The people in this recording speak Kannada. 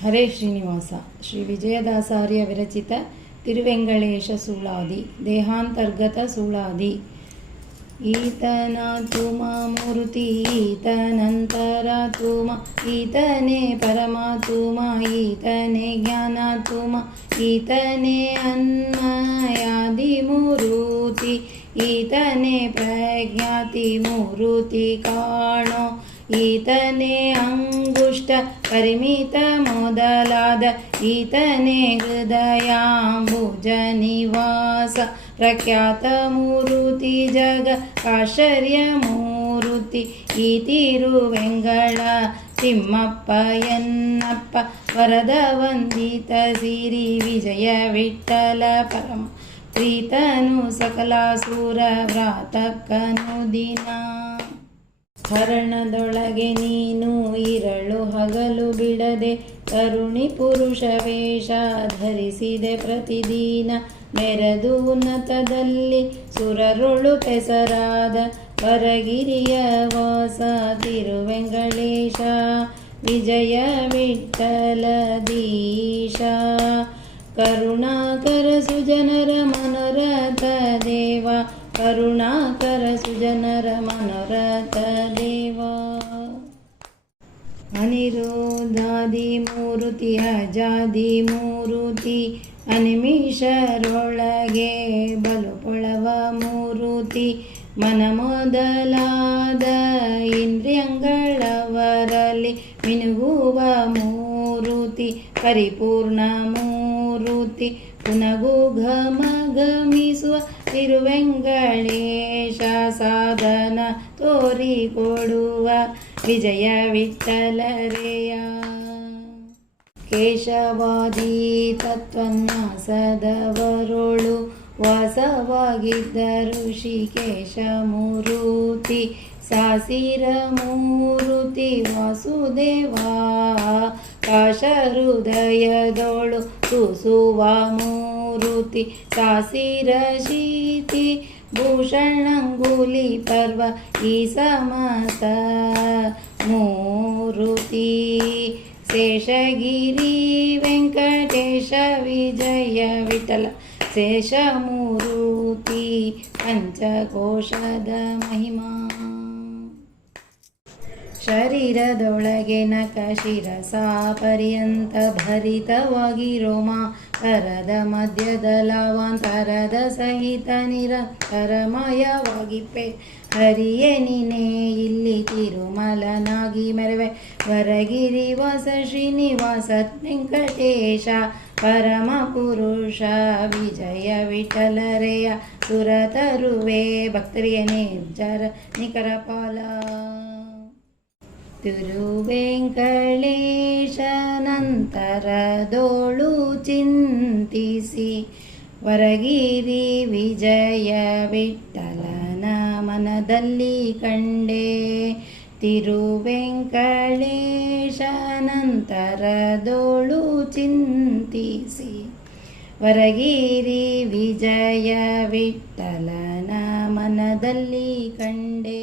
ಹರೇ ಶ್ರೀನಿವಾಸ. ಶ್ರೀ ವಿಜಯದಾಸಾರ್ಯ ವಿರಚಿತ ತಿರುವೆಂಗಳೇಶ ಸೂಳಾದಿ ದೇಹಾಂತರ್ಗತ ಸೂಳಾದಿ. ಈತನಾತು ಮಾಮೂರ್ತಿ ಈತನಂತರಾತು ಮ ಈತನೇ ಪರಮಾತು ಮ ಈತನೇ ಜ್ಞಾನಾತು ಮ ಈತನೇ ಅನ್ಮಯಾದಿ ಮೂರುತಿ ಈತನೇ ಪ್ರಜ್ಞಾತಿ ಮೂರುತಿ ಕಾಣೋ ಈತನೇ ಅಂಗುಷ್ಟ ಪರಿಮಿತ ಮೊದಲಾದ ಈತನೇ ಹೃದಯಾಂಬುಜ ನಿವಾಸ ಪ್ರಖ್ಯಾತ ಮೂರುತಿ ಜಗ ಆಶ್ಚರ್ಯ ಮೂರುತಿ ಈ ತಿರುವೆಂಗಳ ತಿಮ್ಮಪ್ಪ ಎನ್ನಪ್ಪ ವರದ ವಂದಿತ ಸಿರಿ ವಿಜಯ ವಿಠಲ ಪರಮ ಪ್ರೀತನು ಸಕಲಾಸುರ ವ್ರಾತಕನು ದಿನ. ಹರಣದೊಳಗೆ ನೀನು ಇರಳು ಹಗಲು ಬಿಡದೆ ಕರುಣಿ ಪುರುಷ ವೇಷ ಧರಿಸಿದೆ ಪ್ರತಿದಿನ ಮೆರೆದು ಉನ್ನತದಲ್ಲಿ ಸುರರೊಳು ಪೆಸರಾದ ವರಗಿರಿಯ ವಾಸ ತಿರುವೆಂಗಳೇಶ ವಿಜಯ ವಿಠಲದೀಶ. ಕರುಣಾಕರ ಸುಜನರ ಮನೋರಥ ದೇವ ಕರುಣಾಕರ ಸುಜನರ ಮನೋರಥ ದೇವ. ಅನಿರುದ್ಧಾದಿ ಮೂರುತಿ ಅಜಾದಿ ಮೂರುತಿ ಅನಿಮಿಷರೊಳಗೆ ಬಲು ಪೊಳವ ಮೂರುತಿ ಮನ ಮೊದಲಾದ ಇಂದ್ರಿಯಂಗಳವರಲ್ಲಿ ಮಿನುಗುವ ಮೂರುತಿ ಪರಿಪೂರ್ಣ ಮೂರುತಿ ಪುನಗು ಘಮ ಘಮಿಸುವ ತಿರುವೆಂಗಳೇಶ ಸಾಧನ ತೋರಿಕೊಡುವ ವಿಜಯ ವಿಠಲರೇಯ. ಕೇಶವಾದಿ ತತ್ವನ್ಯಾಸದವರೊಳು ವಾಸವಾಗಿದ್ದ ಋಷಿಕೇಶ ಮೂರುತಿ ಸಾಸಿರ ಮೂರುತಿ ವಾಸುದೇವ ಕಾಶ ಹೃದಯದೊಳು ಸೂಸುವ ಮೂರುತಿ ಸಾಸಿರ ಶೀತಿ ಭೂಷಣಂಗುಲಿ ಪರ್ವ ಈ ಸಮಸ್ತ ಮೂರುತಿ ಶೇಷಗಿರಿ ವೆಂಕಟೇಶ ವಿಜಯ ವಿಠಲ ಶೇಷ ಮೂರುತಿ ಪಂಚಕೋಶದ ಮಹಿಮಾ. ಶರೀರದೊಳಗೆ ನಖ ಶಿರಸ ಪರ್ಯಂತ ಭರಿತವಾಗಿ ರೋಮ ಕರದ ಮಧ್ಯದ ಲವಾಂತರದ ಸಹಿತ ನಿರಂತರಮಯವಾಗಿಪ್ಪೆ ಹರಿಯೇ ನೀನೇ ಇಲ್ಲಿ ತಿರುಮಲನಾಗಿ ಮೆರವೆ ವರಗಿರಿ ವಾಸ ಶ್ರೀನಿವಾಸ ವೆಂಕಟೇಶ ಪರಮ ಪುರುಷ ವಿಜಯ ವಿಠಲರೇಯ. ಸುರತರುವೆ ಭಕ್ತರಿಗೆ ನಿರ್ಜರ ನಿಖರ ಪಾಲ. ತಿರುವೆಂಕಳೇಶನಂತರದೋಳು ಚಿಂತಿಸಿ ವರಗಿರಿ ವಿಜಯ ವಿಠಲನ ಮನದಲ್ಲಿ ಕಂಡೆ. ತಿರುವೆಂಕಳೇಶನಂತರದೋಳು ಚಿಂತಿಸಿ ವರಗಿರಿ ವಿಜಯ ವಿಠಲನ ಮನದಲ್ಲಿ ಕಂಡೆ.